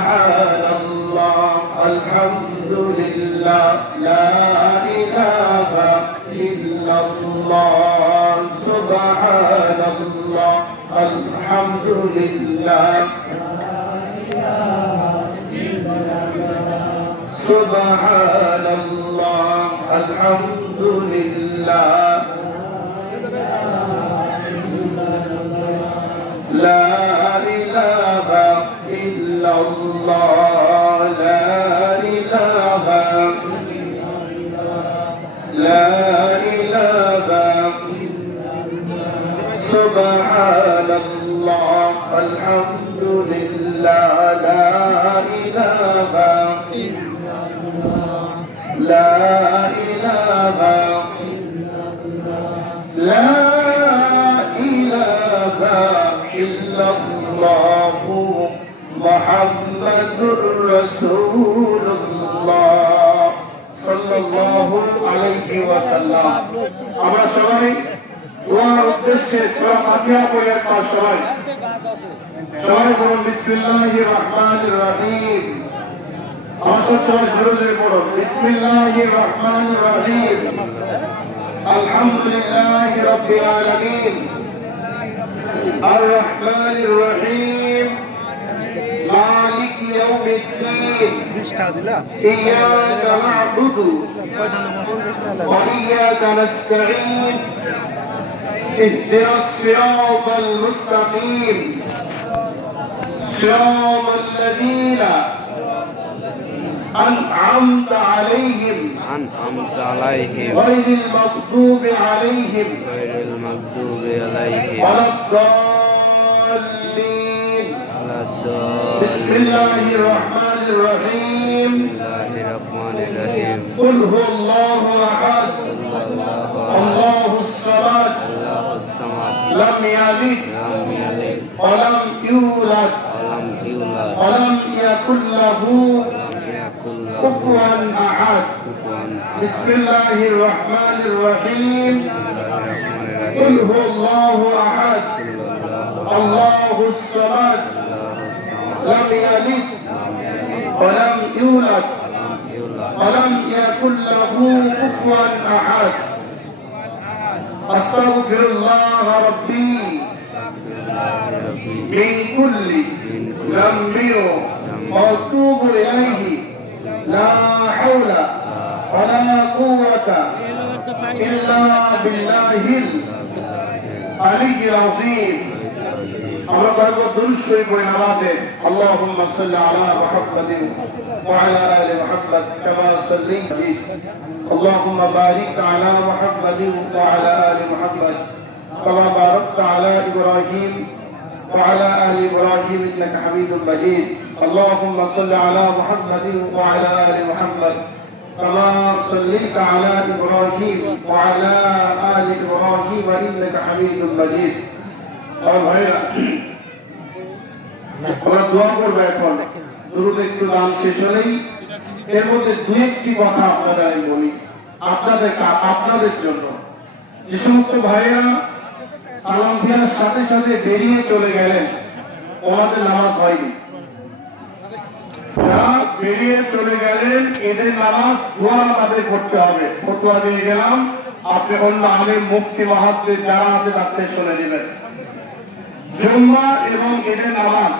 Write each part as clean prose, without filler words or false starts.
সুবহানাল্লাহ আলহামদুলিল্লাহ লা ইলাহা ইল্লাল্লাহ সুবহানাল্লাহ আলহামদুলিল্লাহ সুবহানাল্লাহ আলহামদুলিল্লাহ লা ইলাহা ইল্লাল্লাহ লা ইলাহা সুবহানাল্লাহ আলহামদুলিল্লাহ লা ইলাহা লা ইলাহা লা ইলাহা ইল্লাল্লাহ মুহাম্মাদুর রাসূলুল্লাহ সাল্লাল্লাহু আলাইহি ওয়াসাল্লাম। আমরা সবাই দোয়ার উদ্দেশ্যে সূরা ফাতিহা পড়ে একবার সবাই বলুন বিসমিল্লাহির রহমানির রহিম। আমার সবাই জোরে পড়ুন বিসমিল্লাহির রহমানির রহিম। আলহামদুলিল্লাহি রাব্বিল আলামিন আর রহমানির রহিম মালিক ইয়াউমিদ্দিন ইয়্যাকা না'বুদু ওয়া ইয়্যাকা নাস্তাঈন ইহদিনাস সিরাতাল মুস্তাকিম সিরাতাল লাযীনা أنعمت عليهم غير المغضوب عليهم ولا الضالين بسم الله الرحمن الرحيم قل هو الله أحد الله الصمد لم يلد ولم يولد ولم يكن له كفوا أحد بسم الله الرحمن الرحيم قل هو الله أحد الله الصمد لم يلد ولم يولد ولم يكن له كفوا أحد أستغفر الله ربي من كل ذنب وأتوب إليه لا حول ولا قوة إلا بالله العلي العظيم আমরা কয়েকবার দুরূদ শরীফ পড়ে নামাজে আল্লাহুম্মা সাল্লি আলা মুহাম্মাদিন ওয়া আলা আলি মুহাম্মাদ কামা সাল্লাইতা আল্লাহুম্মা বারিক আলা মুহাম্মাদিন ওয়া আলা আলি মুহাম্মাদ কামা বারাকতা আলা ইব্রাহিম ওয়া আলা আলি ইব্রাহিম ইন্নাকা হামিদুম মাজিদ আল্লাহুম্মা সাল্লি আলা মুহাম্মাদিন ওয়া আলা আলি মুহাম্মাদ কামা সাল্লাইতা আলা ইব্রাহিম ওয়া আলা আলি ইব্রাহিম ইন্নাকা হামিদুম মাজিদ। ভাইরা আমরা দোয়া করবো এখন দুরূদ একটু গান শেষ হলেই এর মধ্যে দু একটি কথা আপনাদের আমি বলি আপনাদের জন্য। যে সমস্ত ভাইরা সালাম ফিরার সাথে সাথে বেরিয়ে চলে গেলেন ওনাদের নামাজ হয়নি, যারা বেরিয়ে চলে গেলেন এদের নামাজ দোয়া তাদের করতে হবে। ফতোয়া দিয়ে গেলাম, আপনি অন্য আলেম মুফতি মাহাদ্দের যারা আছে তাদের শুনে নেবেন। জুম্মা এবং ঈদের নামাজ,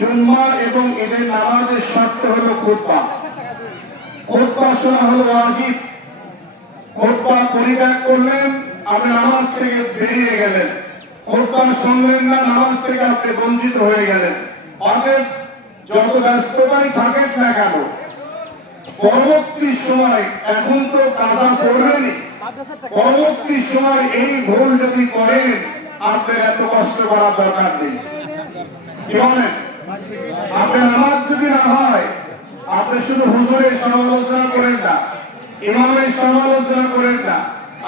জুম্মা এবং ঈদের নামাজের শর্ত হলো খুতবা। খুতবা শোনা হলো ওয়াজিব। খুতবা পরিত্যাগ করলেন, আপনি নামাজ থেকে বেরিয়ে গেলেন। খুতবা শুনলেন না, নামাজ থেকে আপনি বঞ্চিত হয়ে গেলেন। অতএব যত ব্যস্ততাই থাকেন না কেন, পরবর্তী সময়, এখন তো কাজা করবেনই, পরবর্তী সময় এই ভুল যদি করেন আপনার এত কষ্ট করার দরকার নেই। কি বলেন? আপনার নামাজ যদি না হয়, আপনি শুধু হুজুরের সমালোচনা করেন না, ইমামের সমালোচনা করেন না।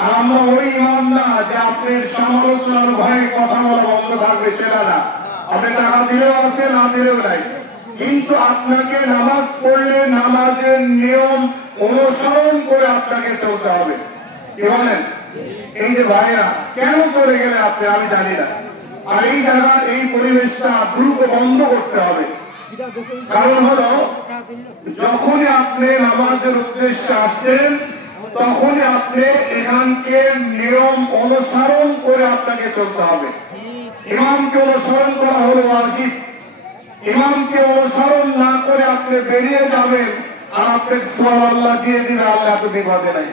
আর আমরা ওই ইমাম না যে আপনার সমালোচনার ভয়ে কথা বলা বন্ধ থাকবে, সেটা না। আপনি টাকা দিলেও আছে, না দিলেও নাই, কিন্তু আপনাকে নামাজ পড়লে নামাজের নিয়ম অনুসরণ করে আপনাকে চলতে হবে। কি বলেন? এই যে ভাইরা কেন চলে গেলে আপনি, আমি জানি না। আর এই জায়গার এই পরিবেশটা দ্রুত বন্ধ করতে হবে। কারণ হলো যখনই আপনি নামাজের উদ্দেশ্যে আসছেন তখনই আপনি এখানকে নিয়ম অনুসরণ করে আপনাকে চলতে হবে। ইমামকে অনুসরণ করা হলো ওয়াজিব। ইমামকে অনুসরণ না করে আপনি বেরিয়ে যাবেন আর আপনি সওয়াব আল্লাহ দিয়ে দিন, আল্লাহ তো বিপদে নাই।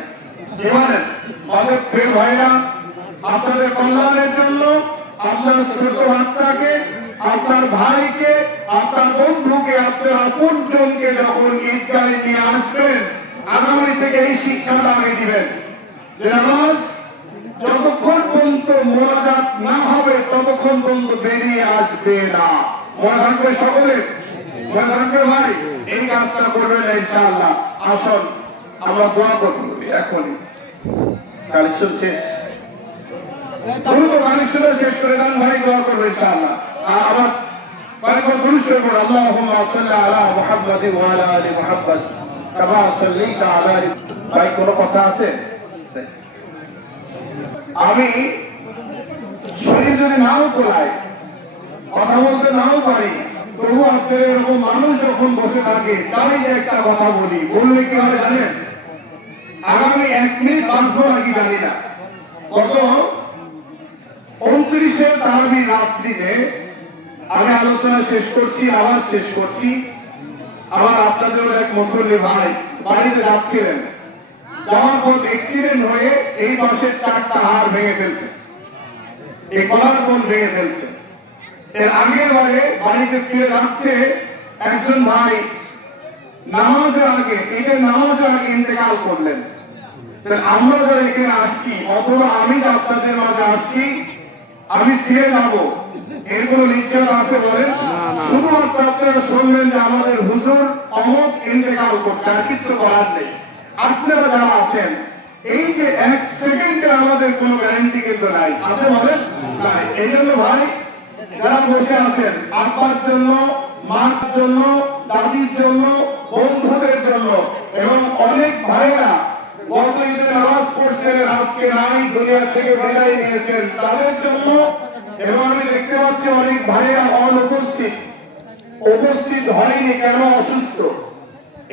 কি বলেন? অতএব প্রিয় ভাইরা, আপনাদের কল্যাণের জন্য আপনার ছোট বাচ্চাকে, আপনার ভাইকে, আপনার বন্ধুকে, আপনার আপনজনকে যখন ঈদগাহে নিয়ে আসবেন আগামী থেকে এই শিক্ষাটা আমি দিবেন যে নামাজ যতক্ষণ পর্যন্ত মোনাজাত না হবে ততক্ষণ পর্যন্ত বেরিয়ে আসবে না। মনে রাখবে সকলে, মনে রাখবে ভাই, এই কাজটা করবেন না ইনশাআল্লাহ। আসুন আমরা দোয়া করব এখনই। কালেকশন শেষ, দ্রুত কালেকশন শেষ করে দেন ভাই, দোয়া করবো ইনশাআল্লাহ। আর আবার কয়েকবার দুরূদ পড়ুন, আল্লাহুম্মা সাল্লি আলা মুহাম্মাদ ওয়া আলা আলি মুহাম্মাদ কামা সাল্লাইতা আলা। ভাই কোনো কথা আছে? আমি শরীর যদি নাও কোলায়, কথা বলতে নাও পারি, তবু আপনার এরকম মানুষ যখন বসে থাকে তাই যে একটা কথা বলি, বললে কি হবে জানেন? আগামী 1 মিনিট বাঁচবো নাকি জানি না। গত 29শে তারাবির রাত্রিতে আমি আলোচনা শেষ করছি, আওয়াজ শেষ করছি। আবার আপনাদের এক মুসল্লি ভাই বাড়িতে যাচ্ছিলেন, যাওয়ার পর অ্যাক্সিডেন্ট হয়ে এই পাশের 4টা হাড় ভেঙে ফেলছে, এই কলার বোন ভেঙে ফেলছে। এর আগের বারে বাড়িতে ফিরে যাচ্ছে একজন ভাই নামাজের আগে, ঈদের নামাজের আগে ইন্তেকাল করলেন। আমরা যারা এখানে আসছি অথবা আমি যে আপনাদের মাঝে আসছি, আমি ফিরে যাব এর কোন নিশ্চয়তা আছে বলেন? শুধুমাত্র আপনারা শুনবেন যে আমাদের হুজুর অমুক ইন্তেকাল করছে, আর কিছু করার নেই। আপনারা যারা আছেন এই যে 1 সেকেন্ডে আমাদের কোনো গ্যারান্টি কিন্তু নাই, আছে বলেন? নাই। এই জন্য ভাই যারা বসে আছেন, আব্বার জন্য, মার জন্য, দাদির জন্য, বন্ধুদের জন্য, এবং অনেক ভাইরা গত ঈদে নামাজ পড়ছেন আজকে নাই, দুনিয়া থেকে বিদায় নিয়েছেন, তাদের জন্য। এবং আমি দেখতে পাচ্ছি অনেক ভাইরা উপস্থিত হয়নি, কেন? অসুস্থ।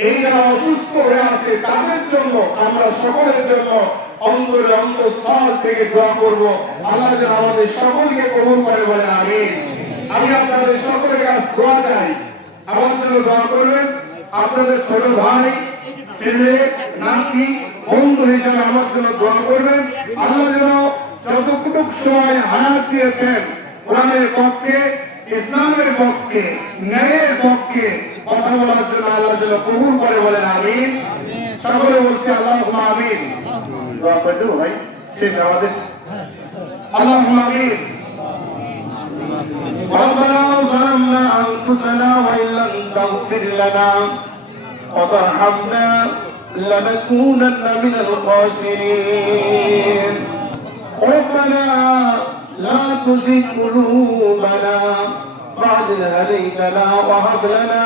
এই যারা অসুস্থ হয়ে আছে তাদের জন্য আমরা সকলের জন্য অন্তরে অন্তঃস্থল থেকে দোয়া করব, আল্লাহ যেন আমাদের সকলকে কবুল করে বলে আমিন। আমি আপনাদের সকলের কাছে দোয়া চাই, আমার জন্য দোয়া করবেন। আপনাদের ছোট ভাই, ছেলে, নাতি, বন্ধু হিসেবে আমার জন্য দোয়া করবেন। আল্লাহ যেন যতটুকু সময় হায়াত দিয়েছেন কোরআনের পক্ষে, ইসলামের পক্ষে, ন্যায়ের পক্ষে কথা বলার জন্য আল্লাহ যেন কবুল করে বলেন আমিন। সকলে বলছি আল্লাহুম্মা আমিন। দোয়া করে দেবো ভাই, শেষ আমাদের। আল্লাহুম্মা আমিন। ربنا ظلمنا أنفسنا وإن لم تغفر لنا وترحمنا لنكونن من الخاسرين. ربنا لا تزغ قلوبنا بعد إذ هديتنا وهب لنا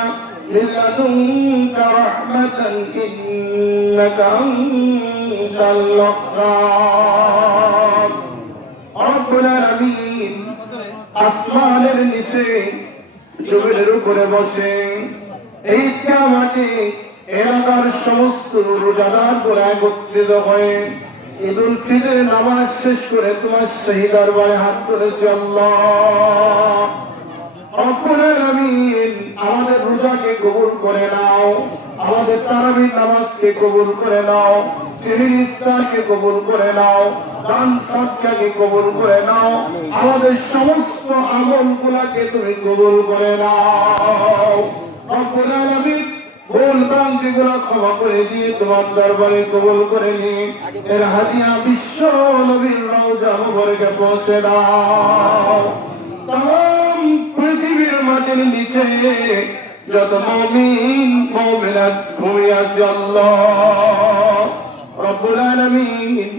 من لدنك رحمة إنك أنت الوهاب. رب العالمين আসমানের নিচে জমিনের উপরে বসে এই কিয়ামতে এলাকার সমস্ত রোজাদার করে একত্রিত হয়ে ঈদুল ফিতরের নামাজ শেষ করে তোমার সেই দরবারে হাত তুলেছি। আল্লাহ রব্বুল আলামিন আমাদের রোজাকে কবুল করে নাও, আমাদের তারাবির নামাজকে কবুল করে নাও, সেহরির ইফতারকে কবুল করে নাও, দান সাদকাকে কবুল করে নাও, আমাদের সমস্ত আমলগুলোকে তুমি কবুল করে নাও। রব্বুল আলামিন ভুল ভ্রান্তিগুলো ক্ষমা করে দিয়ে তোমার দরবারে কবুল করে নিয়ে এর হাদিয়া বিশ্ব নবীর রওজা মুবারকে পৌঁছে দাও। তাম পৃথিবীর মাটির নিচে যত মুমিন মুমিনাত ঘুমিয়ে আছে আল্লাহ রব্বুল আলামিন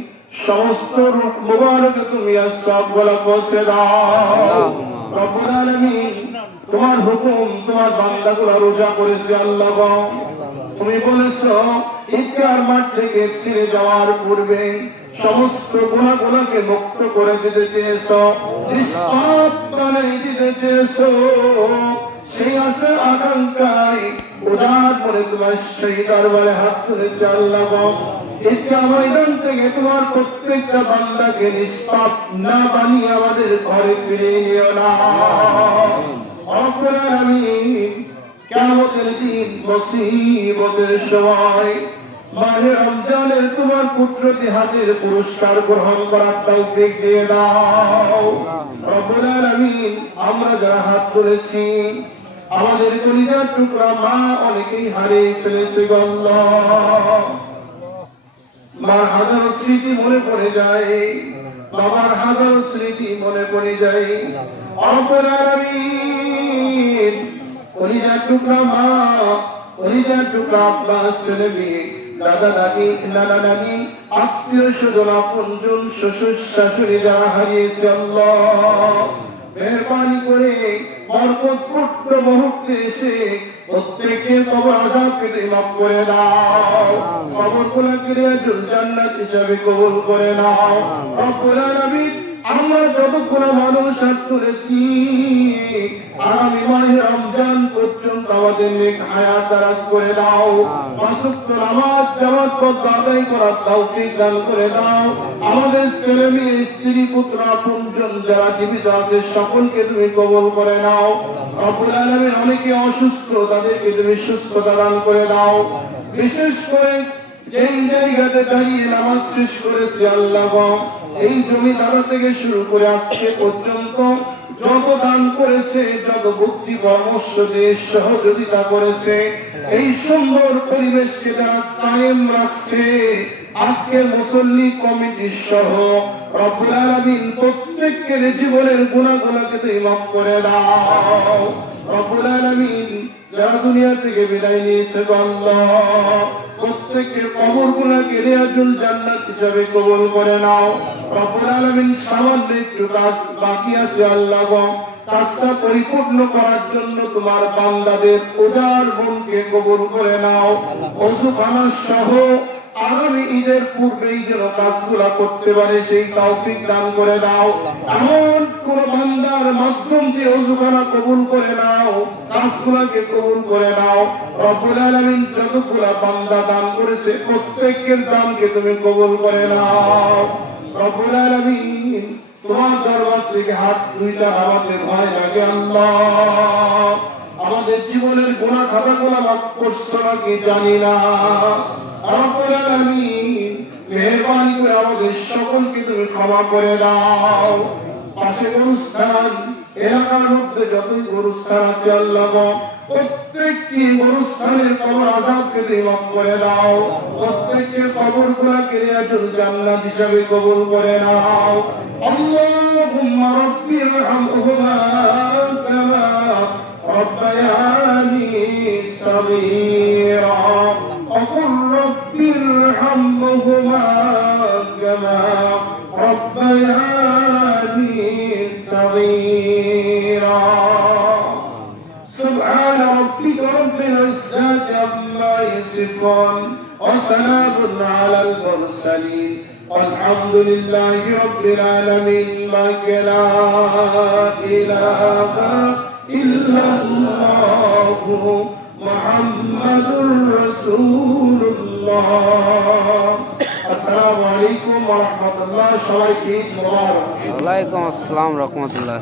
সমস্ত রূহ মুবারক তুমি সবগুলো পৌঁছে দাও। রব্বুল আলামিন তোমার হুকুম তোমার বান্দাগুলো রোজা করেছে আল্লাহ, তুমি বলেছো ঈদগাহ মাঠ থেকে ফিরে যাওয়ার পূর্বে সমস্ত গুনাহগুলোকে মুক্ত করে দিতে চেয়েছো, নিষ্পাপ বানিয়ে দিতে চেয়েছো। সেই আশা আকাঙ্ক্ষায় উদার করে তোমার সেই দরবারে হাত তুলেছে আল্লাহ। ঈদগাহ ময়দান থেকে তোমার প্রত্যেকটা বান্দাকে নিষ্পাপ না বানিয়ে আমাদের ঘরে ফিরিয়ে নিও না রব্বুল আলামিন। কিয়ামতের দিন মুসিবতের সময় মাহে রমজানের তোমার কুদরতি হাতের পুরস্কার গ্রহণ করার তৌফিক দিয়ে দাও রব্বুল আলামিন। আমরা যারা হাত তুলেছি আমাদের কলিজার টুকরা মা অনেকেই হারিয়ে ফেলেছে গো আল্লাহ। মার হাজার স্মৃতি মনে পড়ে যায়, বাবার হাজার স্মৃতি মনে পড়ে যায় রব্বুল আলামিন। কলিজার টুকরা মা, কলিজার টুকরা আব্বা, ছেলে মেয়ে, দাদা দাদি, নানা নানি, আত্মীয় স্বজন, আপনজন, শ্বশুর শাশুড়ি যারা হারিয়েছে আল্লাহ মেহেরবানি করে বরকতপূর্ণ মুহূর্তে এসে প্রত্যেকের কবর আযাবকে মাফ করে দাও, কবরগুলোকে রিয়াজুল জান্নাত হিসাবে কবুল করে নাও রব্বুল আলামিন। আমরা যতগুলো মানুষ হাত তুলেছি আগামী মাহে রমজান পর্যন্ত আমাদের নেক হায়াত দারাজ করে দাও, মাসুক নামাজ জামাত পর্দা আদায় করার তৌফিক দান করে দাও। আমাদের ছেলে মেয়ে, স্ত্রী, পুত্র, আপনজন যারা জীবিত আছে সকলকে তুমি কবুল করে নাও রব্বুল আলামিন। অনেকে অসুস্থ, তাদেরকে তুমি সুস্থতা দান করে দাও। বিশেষ করে যেই জায়গাতে দাঁড়িয়ে নামাজ শেষ করেছি আল্লাহ, এই জমি দাদা থেকে শুরু করে আজকে পর্যন্ত যত দান করেছে, যত বুদ্ধি পরামর্শ দিয়ে সহযোগিতা করেছে, এই সুন্দর পরিবেশকে যারা কায়েম রাখছে, আজকের মুসল্লি কমিটি সহ রব্বুল আলামিন প্রত্যেকের জীবনের গুনাহগুলোকে তুমি মাফ করে দাও রব্বুল আলামিন। যারা দুনিয়া থেকে বিদায় নিয়েছে আল্লাহ প্রত্যেকের কবরগুলোকে রিয়াজুল জান্নাত হিসাবে কবুল করে নাও রব্বুল আলামিন। সামান্য একটু কাজ বাকি আছে আল্লাহ, কাজটা পরিপূর্ণ করার জন্য তোমার বান্দাদের উজাড় মনকে কবুল করে নাও। ওযুখানা সহ আগামী ঈদের পূর্বেই যেন কাজগুলা করতে পারে সেই তৌফিক দান করে দাও। এমন কোন বান্দার মাধ্যম দিয়ে ওযুখানা কবুল করে নাও, কাজগুলাকে কবুল করে নাও রব্বুল আলামিন। যতগুলা বান্দা দান করেছে প্রত্যেকের দানকে তুমি কবুল করে নাও রব্বুল আলামিন। তোমার দরবার থেকে হাত দুইটা আমাদের ভয় লাগে আল্লাহ। আমাদের জীবনের গুনাহ খাতাগুলো মাফ করছো নাকি জানি না রব্বুল আলামিন। মেহেরবানি করে আমাদের সকলকে তুমি ক্ষমা করে দাও। পাশে গরুস্থান এলাকার মধ্যে যতই গরুস্থান আছে আল্লাহ প্রত্যেকটি গরুস্থানের কবর আযাবকে তুমি মাফ করে দাও। প্রত্যেকের কবরগুলোকে রিয়াজুল জান্নাত হিসাবে কবুল করে নাও। আল্লাহুম্মা রাব্বি ইরহামহুমা কামা রাব্বায়ানি সাগীরা وقل رب ارحمهما كما ربياني صغيرا سبحان ربك رب العزة عما يصفون وسلام على المرسلين والحمد لله رب العالمين لا إله إلا الله মুহাম্মাদুর রাসূলুল্লাহ। আসসালামু আলাইকুম ওয়া রাহমাতুল্লাহ। সবাইকে ঈদ মোবারক। ওয়ালাইকুম আসসালাম রাহমাতুল্লাহ।